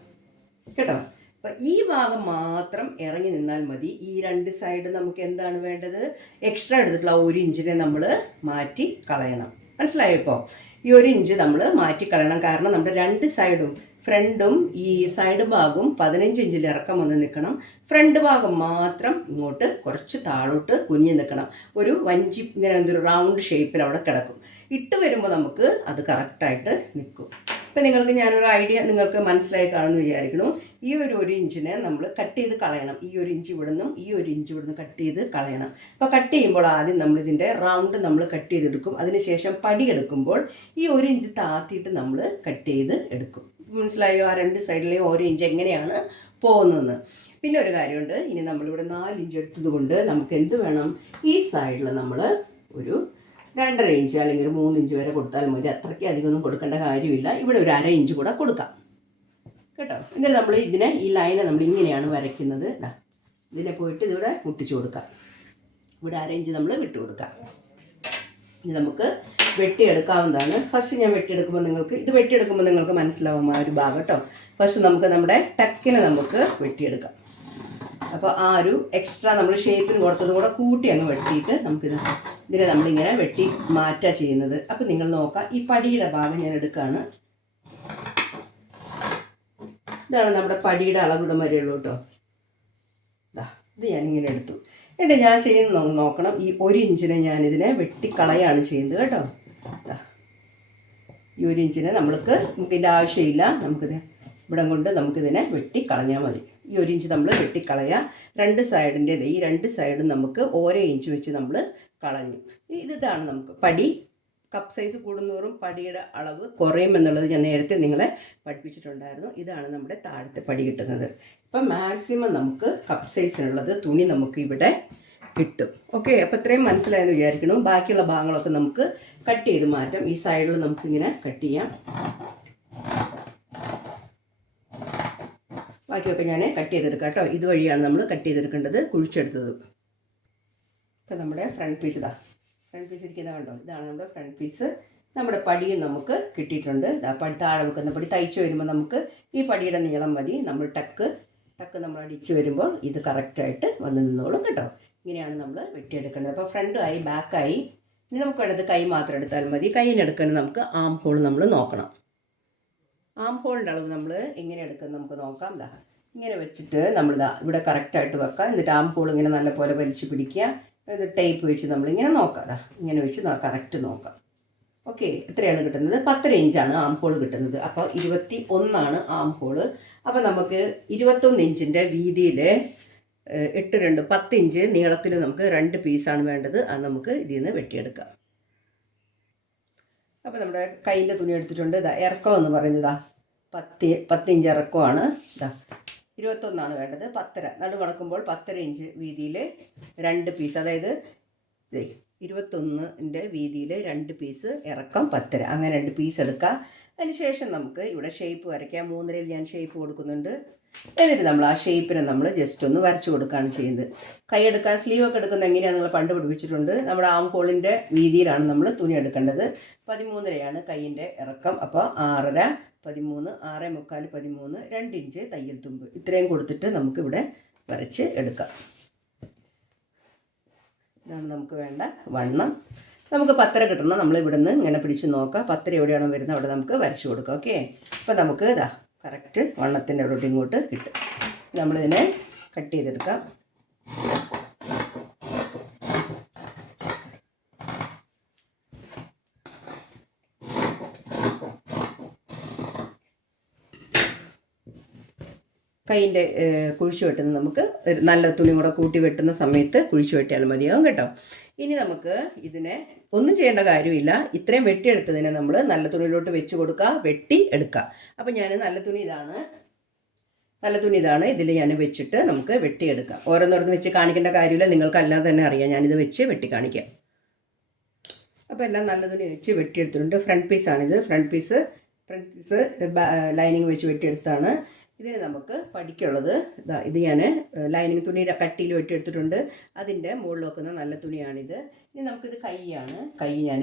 കേട്ടോ. അപ്പം ഈ ഭാഗം മാത്രം ഇറങ്ങി നിന്നാൽ മതി. ഈ 2 സൈഡ് നമുക്ക് എന്താണ് വേണ്ടത്, എക്സ്ട്രാ എടുത്തിട്ടുള്ള 1 ഇഞ്ചിനെ നമ്മൾ മാറ്റി കളയണം. മനസ്സിലായോ? ഇപ്പോൾ ഈ 1 ഇഞ്ച് നമ്മൾ മാറ്റി കളയണം. കാരണം നമ്മുടെ 2 സൈഡും ഫ്രണ്ടും ഈ സൈഡ് ഭാഗവും 15 ഇഞ്ചിൽ ഇറക്കം വന്ന് നിൽക്കണം. ഫ്രണ്ട് ഭാഗം മാത്രം ഇങ്ങോട്ട് കുറച്ച് താഴോട്ട് കുഞ്ഞ് നിൽക്കണം. ഒരു വഞ്ചി ഇങ്ങനെ എന്തൊരു റൗണ്ട് ഷേപ്പിൽ അവിടെ കിടക്കും. ഇട്ട് വരുമ്പോൾ നമുക്ക് അത് കറക്റ്റായിട്ട് നിൽക്കും. ഇപ്പം ഞാനൊരു ഐഡിയ നിങ്ങൾക്ക് മനസ്സിലായി കാണുമെന്ന് വിചാരിക്കണം. ഈ 1 ഇഞ്ചിനെ നമ്മൾ കട്ട് ചെയ്ത് കളയണം. ഈ 1 ഇഞ്ച് ഇവിടുന്നും ഈ 1 ഇഞ്ച് ഇവിടുന്ന് കട്ട് ചെയ്ത് കളയണം. അപ്പോൾ കട്ട് ചെയ്യുമ്പോൾ ആദ്യം നമ്മളിതിൻ്റെ റൗണ്ട് നമ്മൾ കട്ട് ചെയ്തെടുക്കും. അതിനുശേഷം പടി എടുക്കുമ്പോൾ ഈ 1 ഇഞ്ച് താത്തിയിട്ട് നമ്മൾ കട്ട് ചെയ്ത് എടുക്കും. മനസ്സിലായോ? ആ 2 സൈഡിലെയും 1 ഇഞ്ച് എങ്ങനെയാണ് പോകുന്നതെന്ന്. പിന്നെ ഒരു കാര്യമുണ്ട്. ഇനി നമ്മളിവിടെ 4 ഇഞ്ച് എടുത്തത് കൊണ്ട് നമുക്ക് എന്ത് വേണം, ഈ സൈഡിൽ നമ്മൾ ഒരു 2.5 ഇഞ്ച് അല്ലെങ്കിൽ 3 ഇഞ്ച് വരെ കൊടുത്താൽ മതി. അത്രയ്ക്ക് അധികമൊന്നും കൊടുക്കേണ്ട കാര്യമില്ല. ഇവിടെ ഒരു 1/2 ഇഞ്ച് കൂടെ കൊടുക്കാം കേട്ടോ. എന്നിട്ട് നമ്മൾ ഈ ലൈനെ നമ്മൾ ഇങ്ങനെയാണ് വരയ്ക്കുന്നത്. ഇതിനെ പോയിട്ട് ഇതിവിടെ മുട്ടിച്ച് കൊടുക്കാം. ഇവിടെ 1/2 ഇഞ്ച് നമ്മൾ വിട്ട് കൊടുക്കാം. ഇനി നമുക്ക് വെട്ടിയെടുക്കാവുന്നതാണ്. ഫസ്റ്റ് ഞാൻ വെട്ടിയെടുക്കുമ്പോൾ നിങ്ങൾക്ക് മനസ്സിലാവും ആ ഒരു ഭാഗം കേട്ടോ. ഫസ്റ്റ് നമുക്ക് നമ്മുടെ ടക്കിനെ നമുക്ക് വെട്ടിയെടുക്കാം. അപ്പോൾ ആ ഒരു എക്സ്ട്രാ നമ്മൾ ഷേപ്പിന് കൊടുത്തതും കൂടെ കൂട്ടി അങ്ങ് വെട്ടിയിട്ട് ഇതിനെ നമ്മളിങ്ങനെ വെട്ടി മാറ്റുക ചെയ്യുന്നത്. അപ്പോൾ നിങ്ങൾ നോക്കാം, ഈ പടിയുടെ ഭാഗം ഞാൻ എടുക്കുകയാണ്. ഇതാണ് നമ്മുടെ പടിയുടെ അളവിടം വരെയുള്ളൂ കേട്ടോ. ഇത് ഞാനിങ്ങനെ എടുത്തു. എന്നിട്ട് ഞാൻ ചെയ്യുന്നത് നോക്കണം. ഈ 1 ഇഞ്ചിനെ ഞാനിതിനെ വെട്ടിക്കളയാണ് ചെയ്യുന്നത് കേട്ടോ. ഈ 1 ഇഞ്ചിനെ നമുക്കിതിൻ്റെ ആവശ്യമില്ല. നമുക്കിത് ഇവിടം കൊണ്ട് നമുക്കിതിനെ വെട്ടിക്കളഞ്ഞാൽ മതി. ഈ 1 ഇഞ്ച് നമ്മൾ വെട്ടിക്കളയുക. 2 സൈഡിൻ്റെ ഈ 2 സൈഡും നമുക്ക് ഓരോ ഇഞ്ച് വെച്ച് നമ്മൾ കളഞ്ഞു. ഇതാണ് നമുക്ക് പടി. കപ്പ് സൈസ് കൂടുന്നതോറും പടിയുടെ അളവ് കുറയുമെന്നുള്ളത് ഞാൻ നേരത്തെ നിങ്ങളെ പഠിപ്പിച്ചിട്ടുണ്ടായിരുന്നു. ഇതാണ് നമ്മുടെ താഴത്തെ പടി കിട്ടുന്നത്. ഇപ്പം മാക്സിമം നമുക്ക് കപ്പ് സൈസിനുള്ളത് തുണി നമുക്ക് ഇവിടെ കിട്ടും. ഓക്കെ, അപ്പോൾ ഇത്രയും മനസ്സിലായെന്ന് വിചാരിക്കണം. ബാക്കിയുള്ള ഭാഗങ്ങളൊക്കെ നമുക്ക് കട്ട് ചെയ്ത് മാറ്റാം. ഈ സൈഡിൽ നമുക്കിങ്ങനെ കട്ട് ചെയ്യാം. ബാക്കിയൊക്കെ ഞാൻ കട്ട് ചെയ്തെടുക്കാം കേട്ടോ. ഇതുവഴിയാണ് നമ്മൾ കട്ട് ചെയ്തെടുക്കേണ്ടത്, കുഴിച്ചെടുത്തത്. ഇപ്പം നമ്മുടെ ഫ്രണ്ട് പീസ് ഫ്രണ്ട് പീസ് ഇരിക്കുന്നത് കണ്ടോ. ഇതാണ് നമ്മുടെ ഫ്രണ്ട് പീസ്. നമ്മുടെ പടിയും നമുക്ക് കിട്ടിയിട്ടുണ്ട്. താഴെ വെക്കുന്ന പടി തയ്ച്ച് വരുമ്പോൾ നമുക്ക് ഈ പടിയുടെ നീളം മതി. നമ്മൾ ടക്ക് നമ്മൾ അടിച്ച് വരുമ്പോൾ ഇത് കറക്റ്റായിട്ട് വന്ന് നിന്നോളും കേട്ടോ. ഇങ്ങനെയാണ് നമ്മൾ വെട്ടിയെടുക്കേണ്ടത്. അപ്പോൾ ഫ്രണ്ടുമായി ബാക്കായി. ഇനി നമുക്ക് വേണ്ടത് കൈ മാത്രം എടുത്താൽ മതി. കൈയിനെടുക്കാൻ നമുക്ക് ആം ഹോൾ നമ്മൾ നോക്കണം. ആം ഹോളിൻ്റെ അളവ് നമ്മൾ എങ്ങനെ എടുക്കുന്നത് നമുക്ക് നോക്കാം. ദാ ഇങ്ങനെ വെച്ചിട്ട് നമ്മൾ ഇവിടെ കറക്റ്റായിട്ട് വെക്കാം. എന്നിട്ട് ആം ഹോൾ ഇങ്ങനെ നല്ലപോലെ വലിച്ച് പിടിക്കുക. ഇത് ടേപ്പ് വെച്ച് നമ്മളിങ്ങനെ നോക്കാം. ദാ ഇങ്ങനെ വെച്ച് കറക്റ്റ് നോക്കാം. ഓക്കെ, എത്രയാണ് കിട്ടുന്നത്? 10 ഇഞ്ചാണ് ആം ഹോൾ കിട്ടുന്നത്. അപ്പോൾ 21 ആം ഹോള്. അപ്പോൾ നമുക്ക് 21 ഇഞ്ചിൻ്റെ വീതിയിൽ 8 2 10 ഇഞ്ച് നീളത്തിൽ നമുക്ക് 2 പീസാണ് വേണ്ടത്. അത് നമുക്ക് ഇതിൽ നിന്ന് വെട്ടിയെടുക്കാം. അപ്പോൾ നമ്മുടെ കയ്യിൻ്റെ തുണി എടുത്തിട്ടുണ്ട്. ഇതാ ഇറക്കം എന്ന് പറയുന്നത് 10 ഇഞ്ച് ഇറക്കമാണ്. ഇതാ 21 വേണ്ടത്. 10.5 നടുമടക്കുമ്പോൾ 10.5 ഇഞ്ച് വീതിയിൽ 2 പീസ്, അതായത് 21ൻ്റെ വീതിയിൽ 2 പീസ്, ഇറക്കം 10.5, അങ്ങനെ 2 പീസ് എടുക്കാം. അതിന് ശേഷം നമുക്ക് ഇവിടെ ഷേപ്പ് വരയ്ക്കാം. 3-ൽ ഞാൻ ഷേപ്പ് കൊടുക്കുന്നുണ്ട്. എന്നിട്ട് നമ്മൾ ആ ഷേപ്പിനെ നമ്മൾ ജസ്റ്റ് ഒന്ന് വരച്ചു കൊടുക്കുകയാണ് ചെയ്യുന്നത്. കൈയെടുക്കാൻ സ്ലീവൊക്കെ എടുക്കുന്നത് എങ്ങനെയാണ് നിങ്ങൾ പണ്ട് പഠിപ്പിച്ചിട്ടുണ്ട്. നമ്മുടെ ആം ഹോളിൻ്റെ വീതിയിലാണ് നമ്മൾ തുണി എടുക്കേണ്ടത്. 13.5 കൈയിൻ്റെ ഇറക്കം. അപ്പോൾ 6.5 13 6.25 13 2 ഇഞ്ച് തയ്യൽ തുമ്പ്. ഇത്രയും കൊടുത്തിട്ട് നമുക്കിവിടെ വരച്ച് എടുക്കാം. ഇതാണ് നമുക്ക് വേണ്ട വണ്ണം. നമുക്ക് 10 കിട്ടണം. നമ്മൾ ഇവിടുന്ന് ഇങ്ങനെ പിടിച്ച് നോക്കാം. 10 എവിടെയാണോ വരുന്നത് അവിടെ നമുക്ക് വരച്ചു കൊടുക്കാം. ഓക്കെ, അപ്പോൾ നമുക്ക് ഇതാ കറക്റ്റ് വണ്ണത്തിൻ്റെ അവിടെ ഇങ്ങോട്ട് കിട്ടും. നമ്മളിതിനെ കട്ട് ചെയ്തെടുക്കാം. കൈയിൻ്റെ കുഴിച്ചു വെട്ടുന്നത് നമുക്ക് നല്ല തുണി കൂടെ കൂട്ടി വെട്ടുന്ന സമയത്ത് കുഴിച്ചു വെട്ടിയാൽ മതിയാവും കേട്ടോ. ഇനി നമുക്ക് ഇതിനെ ഒന്നും ചെയ്യേണ്ട കാര്യമില്ല. ഇത്രയും വെട്ടിയെടുത്തതിനെ നമ്മൾ നല്ല തുണിയിലോട്ട് വെച്ച് കൊടുക്കുക, വെട്ടി എടുക്കുക. അപ്പോൾ ഞാൻ നല്ല തുണി ഇതാണ്. ഇതിൽ ഞാൻ വെച്ചിട്ട് നമുക്ക് വെട്ടിയെടുക്കാം. ഓരോന്നോരോന്ന് വെച്ച് കാണിക്കേണ്ട കാര്യമില്ല, നിങ്ങൾക്കല്ലാതെ തന്നെ അറിയാം. ഞാനിത് വെച്ച് വെട്ടി കാണിക്കാം. അപ്പോൾ എല്ലാം നല്ല തുണി വെച്ച് വെട്ടിയെടുത്തിട്ടുണ്ട്. ഫ്രണ്ട് പീസാണിത്. ഫ്രണ്ട് പീസ് ലൈനിങ് വെച്ച് വെട്ടിയെടുത്താണ്. ഇതിന് നമുക്ക് പഠിക്കുള്ളത് ഇത് ഞാൻ ലൈനിങ് തുണി കട്ടിയിൽ വെട്ടിയെടുത്തിട്ടുണ്ട്. അതിൻ്റെ മുകളിൽ വെക്കുന്ന നല്ല തുണിയാണിത്. ഇനി നമുക്കിത് കൈയാണ്. കൈ ഞാൻ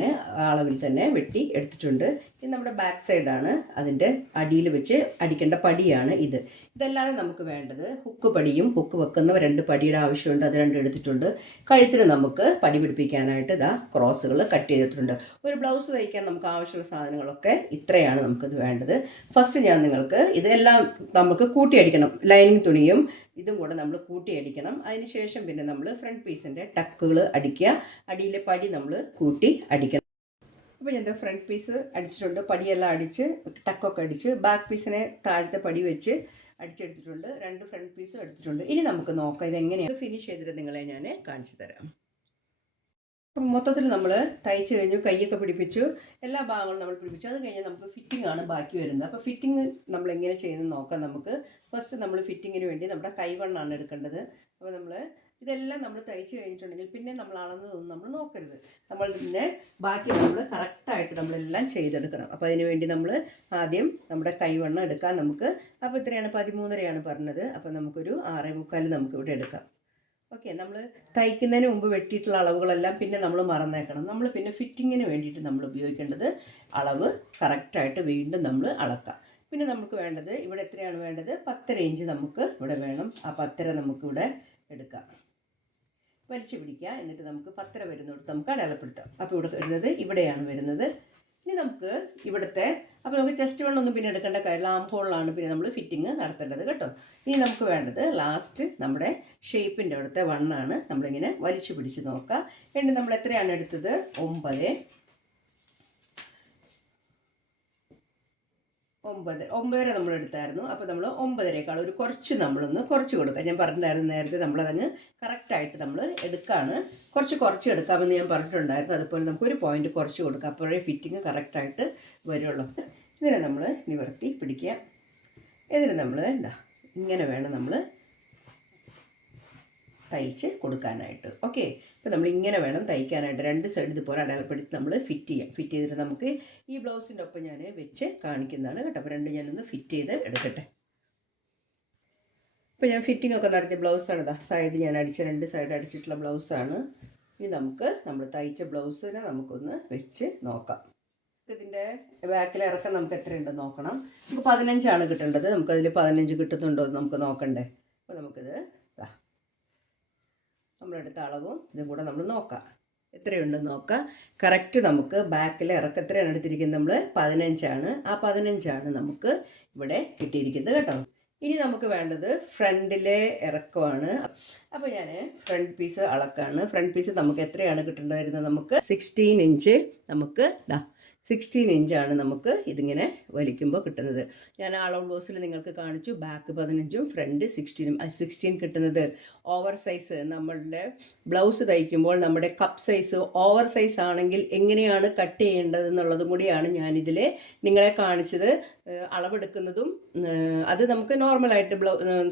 അളവിൽ തന്നെ വെട്ടി എടുത്തിട്ടുണ്ട്. ഇത് നമ്മുടെ ബാക്ക് സൈഡാണ്. അതിൻ്റെ അടിയിൽ വെച്ച് അടിക്കേണ്ട പടിയാണ് ഇത്. ഇതല്ലാതെ നമുക്ക് വേണ്ടത് ഹുക്ക് പടിയും ഹുക്ക് വെക്കുന്ന 2 പടിയുടെ ആവശ്യമുണ്ട്. അത് 2 എടുത്തിട്ടുണ്ട്. കഴുത്തിന് നമുക്ക് പടി പിടിപ്പിക്കാനായിട്ട് ക്രോസുകൾ കട്ട് ചെയ്തിട്ടുണ്ട്. ഒരു ബ്ലൗസ് തയ്ക്കാൻ നമുക്ക് ആവശ്യമുള്ള സാധനങ്ങളൊക്കെ ഇത്രയാണ് നമുക്കിത് വേണ്ടത്. ഫസ്റ്റ് ഞാൻ നിങ്ങൾക്ക് ഇതെല്ലാം നമുക്ക് കൂട്ടിയടിക്കണം. ലൈനിങ് തുണിയും ഇതും കൂടെ നമ്മൾ കൂട്ടിയടിക്കണം. അതിന് ശേഷം പിന്നെ നമ്മൾ ഫ്രണ്ട് പീസിൻ്റെ ടക്കുകൾ അടിക്കുക. അടിയിലെ പടി നമ്മൾ കൂട്ടി അടിക്കണം. അപ്പോൾ ഞാൻ ഫ്രണ്ട് പീസ് അടിച്ചിട്ടുണ്ട്. പടിയെല്ലാം അടിച്ച് ടക്കൊക്കെ അടിച്ച് ബാക്ക് പീസിനെ താഴത്തെ പടി വെച്ച് അടിച്ചെടുത്തിട്ടുണ്ട്. 2 ഫ്രണ്ട് പീസും എടുത്തിട്ടുണ്ട്. ഇനി നമുക്ക് നോക്കാം ഇതെങ്ങനെയാണ് ഫിനിഷ് ചെയ്തിട്ട് നിങ്ങളെ ഞാൻ കാണിച്ചു തരാം. അപ്പം മൊത്തത്തിൽ നമ്മൾ തയ്ച്ച് കഴിഞ്ഞു. കൈയൊക്കെ പിടിപ്പിച്ചു, എല്ലാ ഭാഗങ്ങളും നമ്മൾ പിടിപ്പിച്ചു. അത് കഴിഞ്ഞാൽ നമുക്ക് ഫിറ്റിംഗ് ആണ് ബാക്കി വരുന്നത്. അപ്പോൾ ഫിറ്റിംഗ് നമ്മൾ എങ്ങനെ ചെയ്യുന്നത് നോക്കാം. നമുക്ക് ഫസ്റ്റ് നമ്മൾ ഫിറ്റിങ്ങിന് വേണ്ടി നമ്മുടെ കൈവണ്ണാണ് എടുക്കേണ്ടത്. അപ്പോൾ നമ്മൾ ഇതെല്ലാം നമ്മൾ തയ്ച്ച് കഴിഞ്ഞിട്ടുണ്ടെങ്കിൽ പിന്നെ നമ്മൾ അളന്നതൊന്നും നമ്മൾ നോക്കരുത്. നമ്മൾ പിന്നെ ബാക്കി നമ്മൾ കറക്റ്റായിട്ട് നമ്മളെല്ലാം ചെയ്തെടുക്കണം. അപ്പോൾ അതിന് വേണ്ടി നമ്മൾ ആദ്യം നമ്മുടെ കൈവണ്ണം എടുക്കാം നമുക്ക്. അപ്പോൾ ഇത്രയാണ് 13.5 പറഞ്ഞത്. അപ്പോൾ നമുക്കൊരു 6.25 നമുക്കിവിടെ എടുക്കാം. ഓക്കെ, നമ്മൾ തയ്ക്കുന്നതിന് മുമ്പ് വെട്ടിയിട്ടുള്ള അളവുകളെല്ലാം പിന്നെ നമ്മൾ മറന്നേക്കണം. നമ്മൾ പിന്നെ ഫിറ്റിങ്ങിന് വേണ്ടിയിട്ട് നമ്മൾ ഉപയോഗിക്കേണ്ടത് അളവ് കറക്റ്റായിട്ട് വീണ്ടും നമ്മൾ അളക്കാം. പിന്നെ നമുക്ക് വേണ്ടത് ഇവിടെ എത്രയാണ് വേണ്ടത്? 10.5 ഇഞ്ച് നമുക്ക് ഇവിടെ വേണം. ആ 10.5 നമുക്കിവിടെ എടുക്കാം. വലിച്ചു പിടിക്കുക. എന്നിട്ട് നമുക്ക് 10.5 വരുന്നിടത്ത് നമുക്ക് അടയാളപ്പെടുത്താം. അപ്പോൾ ഇവിടെ വരുന്നത് ഇവിടെയാണ് വരുന്നത്. ഇനി നമുക്ക് ഇവിടുത്തെ അപ്പോൾ നമുക്ക് ചെസ്റ്റ് വണ്ണൊന്നും പിന്നെ എടുക്കേണ്ട കാര്യമില്ല. ആം ഹോളിലാണ് പിന്നെ നമ്മൾ ഫിറ്റിങ് നടത്തേണ്ടത് കേട്ടോ. ഇനി നമുക്ക് വേണ്ടത് ലാസ്റ്റ് നമ്മുടെ ഷേപ്പിൻ്റെ അവിടുത്തെ വണ്ണാണ്. നമ്മളിങ്ങനെ വലിച്ചു പിടിച്ച് നോക്കാം. എന്നിട്ട് നമ്മൾ എത്രയാണ് എടുത്തത്? 9.5 നമ്മൾ എടുത്തായിരുന്നു. അപ്പോൾ നമ്മൾ 9.5 ഒരു കുറച്ച് നമ്മളൊന്ന് കുറച്ച് കൊടുക്കാം. ഞാൻ പറഞ്ഞിട്ടുണ്ടായിരുന്നു നേരത്തെ നമ്മളതങ്ങ് കറക്റ്റായിട്ട് നമ്മൾ എടുക്കുകയാണ്. കുറച്ച് എടുക്കാമെന്ന് ഞാൻ പറഞ്ഞിട്ടുണ്ടായിരുന്നു. അതുപോലെ നമുക്ക് ഒരു പോയിന്റ് കുറച്ച് കൊടുക്കാം. അപ്പോഴേ ഫിറ്റിങ് കറക്റ്റായിട്ട് വരുള്ളൂ. ഇതിനെ നമ്മൾ നിവർത്തി പിടിക്കുക. ഇതിന് നമ്മൾ ഇങ്ങനെ വേണം നമ്മൾ തയ്ച്ച് കൊടുക്കാനായിട്ട്. ഓക്കെ, അപ്പോൾ നമ്മൾ ഇങ്ങനെ വേണം തയ്ക്കാനായിട്ട്. 2 സൈഡ് ഇതുപോലെ അടയാളപ്പെടുത്തി നമ്മൾ ഫിറ്റ് ചെയ്യാം. ഫിറ്റ് ചെയ്തിട്ട് നമുക്ക് ഈ ബ്ലൗസിൻ്റെ ഒപ്പം ഞാൻ വെച്ച് കാണിക്കുന്നതാണ് കേട്ടോ. അപ്പോൾ 2 ഞാനൊന്ന് ഫിറ്റ് ചെയ്ത് എടുക്കട്ടെ. ഇപ്പോൾ ഞാൻ ഫിറ്റിംഗ് ഒക്കെ നടത്തിയ ബ്ലൗസാണ്. സൈഡ് ഞാൻ 2 സൈഡ് അടിച്ചിട്ടുള്ള ബ്ലൗസാണ്. ഇനി നമുക്ക് നമ്മൾ തയ്ച്ച ബ്ലൗസിനെ നമുക്കൊന്ന് വെച്ച് നോക്കാം. ഇതിൻ്റെ ബാക്കിൽ ഇറക്കം നമുക്ക് എത്രയുണ്ടെന്ന് നോക്കണം. നമുക്ക് 15 കിട്ടേണ്ടത്. നമുക്കതിൽ 15 കിട്ടുന്നുണ്ടോ എന്ന് നമുക്ക് നോക്കണ്ടേ. അപ്പോൾ നമുക്കിത് നമ്മളെടുത്ത അളവും ഇതും കൂടെ നമ്മൾ നോക്കാം, എത്രയുണ്ടെന്ന് നോക്കാം. കറക്റ്റ് നമുക്ക് ബാക്കിലെ ഇറക്കം എത്രയാണ് എടുത്തിരിക്കുന്നത്, നമ്മൾ 15ആണ്. ആ 15ആണ് നമുക്ക് ഇവിടെ കിട്ടിയിരിക്കുന്നത് കേട്ടോ. ഇനി നമുക്ക് വേണ്ടത് ഫ്രണ്ടിലെ ഇറക്കമാണ്. അപ്പോൾ ഞാൻ ഫ്രണ്ട് പീസ് അളക്കാണ്. ഫ്രണ്ട് പീസ് നമുക്ക് എത്രയാണ് കിട്ടേണ്ടതായിരുന്നത്, നമുക്ക് 16 ഇഞ്ച്, നമുക്ക് 16 ഇഞ്ചാണ് നമുക്ക് ഇതിങ്ങനെ വലിക്കുമ്പോൾ കിട്ടുന്നത്. ഞാൻ അളവ് ബ്ലൗസിൽ നിങ്ങൾക്ക് കാണിച്ചു, ബാക്ക് 15ഉം ഫ്രണ്ട് 16ഉം. 16 കിട്ടുന്നത് ഓവർ സൈസ്, നമ്മളുടെ ബ്ലൗസ് തയ്ക്കുമ്പോൾ നമ്മുടെ കപ്പ് സൈസ് ഓവർ സൈസ് ആണെങ്കിൽ എങ്ങനെയാണ് കട്ട് ചെയ്യേണ്ടത് എന്നുള്ളതും കൂടിയാണ് ഞാനിതിൽ നിങ്ങളെ കാണിച്ചത്. അളവെടുക്കുന്നതും അത് നമുക്ക് നോർമലായിട്ട്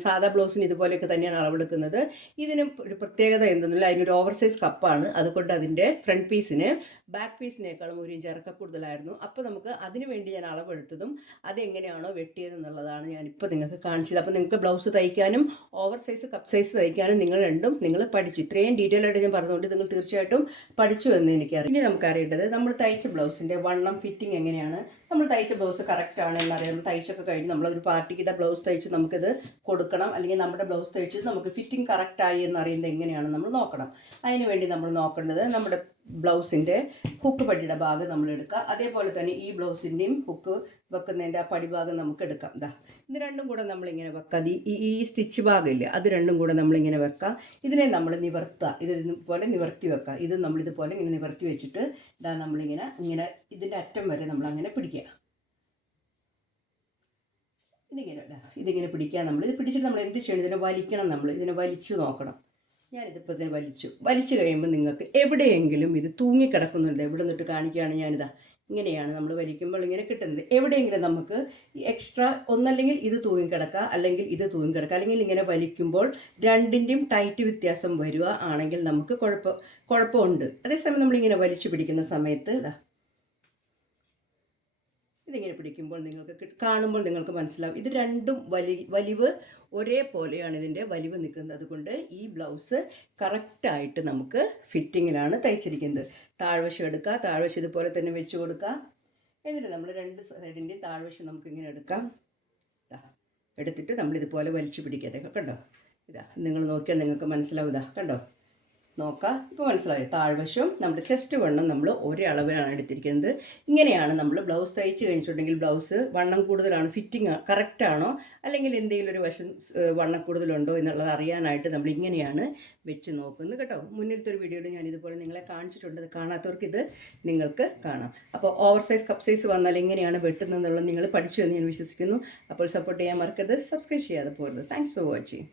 സാധാ ബ്ലൗസിന് ഇതുപോലെയൊക്കെ തന്നെയാണ് അളവെടുക്കുന്നത്. ഇതിന് ഒരു പ്രത്യേകത എന്തെന്നില്ല, അതിനൊരു ഓവർ സൈസ് കപ്പാണ്. അതുകൊണ്ട് അതിൻ്റെ ഫ്രണ്ട് പീസിന് ബാക്ക് പീസിനേക്കാളും 1 ഇഞ്ച് ഇറക്കം കൂടുതലായിരുന്നു. അപ്പോൾ നമുക്ക് അതിന് വേണ്ടി ഞാൻ അളവെടുത്തതും അതെങ്ങനെയാണോ വെട്ടിയതെന്നുള്ളതാണ് ഞാനിപ്പോൾ നിങ്ങൾക്ക് കാണിച്ചത്. അപ്പോൾ നിങ്ങൾക്ക് ബ്ലൗസ് തയ്ക്കാനും ഓവർ സൈസ് കപ്പ് സൈസ് തയ്ക്കാനും നിങ്ങൾ പഠിച്ചു. ഇത്രയും ഡീറ്റെയിൽ ആയിട്ട് ഞാൻ പറഞ്ഞുകൊണ്ട് നിങ്ങൾ തീർച്ചയായിട്ടും പഠിച്ചു എന്ന് എനിക്കറിയാം. ഇനി നമുക്കറിയേണ്ടത് നമ്മൾ തയ്ച്ച ബ്ലൗസിൻ്റെ വണ്ണം ഫിറ്റിംഗ് എങ്ങനെയാണ്. നമ്മൾ തയ്ച്ച ബ്ലൗസ് കറക്റ്റ് ആണ് എന്നറിയാം. തയ്ച്ചൊക്കെ കഴിഞ്ഞ് നമ്മളൊരു പാർട്ടിക്കിടെ ബ്ലൗസ് തയ്ച്ച് നമുക്കിത് കൊടുക്കണം, അല്ലെങ്കിൽ നമ്മുടെ ബ്ലൗസ് തയ്ച്ച് നമുക്ക് ഫിറ്റിംഗ് കറക്റ്റായി എന്നറിയുന്നത് എങ്ങനെയാണ് നമ്മൾ നോക്കണം. അതിന് വേണ്ടി നമ്മൾ നോക്കേണ്ടത് നമ്മുടെ ബ്ലൗസിൻ്റെ ഹുക്ക് പടിയുടെ ഭാഗം നമ്മൾ എടുക്കുക. അതേപോലെ തന്നെ ഈ ബ്ലൗസിൻ്റെയും ഹുക്ക് വെക്കുന്നതിൻ്റെ ആ പടിഭാഗം നമുക്ക് എടുക്കാം. ഇത് രണ്ടും കൂടെ നമ്മളിങ്ങനെ വെക്കാം. ഈ സ്റ്റിച്ച് ഭാഗമില്ല, അത് രണ്ടും കൂടെ നമ്മളിങ്ങനെ വെക്കാം. ഇതിനെ നമ്മൾ നിവർത്തുക, ഇതുപോലെ നിവർത്തി വെക്കുക. ഇത് നമ്മളിതുപോലെ ഇങ്ങനെ നിവർത്തി വെച്ചിട്ട് നമ്മളിങ്ങനെ ഇതിൻ്റെ അറ്റം വരെ നമ്മളങ്ങനെ പിടിക്കുക. ഇതിങ്ങനെ പിടിക്കുക. ഇത് പിടിച്ചിട്ട് നമ്മൾ എന്ത് ചെയ്യണം, ഇതിനെ വലിക്കണം. ഇതിനെ വലിച്ചു നോക്കണം. ഞാനിതിപ്പോൾ ഇതിനെ വലിച്ചു കഴിയുമ്പോൾ നിങ്ങൾക്ക് എവിടെയെങ്കിലും ഇത് തൂങ്ങിക്കിടക്കുന്നുണ്ട്. എവിടെ നിന്നിട്ട് കാണിക്കുകയാണ് ഇങ്ങനെയാണ് നമ്മൾ വലിക്കുമ്പോൾ ഇങ്ങനെ കിട്ടുന്നത്. എവിടെയെങ്കിലും നമുക്ക് എക്സ്ട്രാ ഒന്നല്ലെങ്കിൽ ഇത് തൂങ്ങിക്കിടക്കുക, അല്ലെങ്കിൽ ഇത് തൂങ്ങിക്കിടക്കുക, അല്ലെങ്കിൽ ഇങ്ങനെ വലിക്കുമ്പോൾ രണ്ടിൻ്റെയും ടൈറ്റ് വ്യത്യാസം വരിക ആണെങ്കിൽ നമുക്ക് കുഴപ്പമുണ്ട്. അതേസമയം നമ്മളിങ്ങനെ വലിച്ചു പിടിക്കുന്ന സമയത്ത് ഇതിങ്ങനെ പിടിക്കുമ്പോൾ കാണുമ്പോൾ നിങ്ങൾക്ക് മനസ്സിലാവും ഇത് രണ്ടും വലിവ് ഒരേപോലെയാണ് ഇതിൻ്റെ വലിവ് നിൽക്കുന്നത്. അതുകൊണ്ട് ഈ ബ്ലൗസ് കറക്റ്റായിട്ട് നമുക്ക് ഫിറ്റിങ്ങിലാണ് തയ്ച്ചിരിക്കുന്നത്. താഴ്വശം എടുക്കുക, താഴ്വശം ഇതുപോലെ തന്നെ വെച്ച് കൊടുക്കുക. എന്നിട്ട് നമ്മൾ രണ്ട് സൈഡിൻ്റെയും താഴ്വശം നമുക്കിങ്ങനെ എടുക്കാം. എടുത്തിട്ട് നമ്മളിതുപോലെ വലിച്ചു പിടിക്കുക. കണ്ടോ, നിങ്ങൾ നോക്കിയാൽ നിങ്ങൾക്ക് മനസ്സിലാവും. കണ്ടോ, നോക്കാം, ഇപ്പോൾ മനസ്സിലായി. താഴ്വശവും നമ്മുടെ ചെസ്റ്റ് വണ്ണം നമ്മൾ ഒരേ അളവിലാണ് എടുത്തിരിക്കുന്നത്. ഇങ്ങനെയാണ് നമ്മൾ ബ്ലൗസ് തയ്ച്ച് കഴിഞ്ഞിട്ടുണ്ടെങ്കിൽ ബ്ലൗസ് വണ്ണം കൂടുതലാണ്, ഫിറ്റിംഗ് കറക്റ്റാണോ, അല്ലെങ്കിൽ എന്തെങ്കിലും ഒരു വശം വണ്ണം കൂടുതലുണ്ടോ എന്നുള്ളത് അറിയാനായിട്ട് നമ്മൾ ഇങ്ങനെയാണ് വെച്ച് നോക്കുന്നത് കേട്ടോ. മുന്നിലത്തെ ഒരു വീഡിയോയിൽ ഞാൻ ഇതുപോലെ നിങ്ങളെ കാണിച്ചിട്ടുണ്ട്. കാണാത്തവർക്ക് ഇത് നിങ്ങൾക്ക് കാണാം. അപ്പോൾ ഓവർ സൈസ് കപ്പ് സൈസ് വന്നാൽ എങ്ങനെയാണ് വെട്ടുന്നതെന്നുള്ളത് നിങ്ങൾ പഠിച്ചു എന്ന് ഞാൻ വിശ്വസിക്കുന്നു. അപ്പോൾ സപ്പോർട്ട് ചെയ്യാൻ മറക്കരുത്, സബ്സ്ക്രൈബ് ചെയ്യാതെ പോകരുത്. Thanks for watching.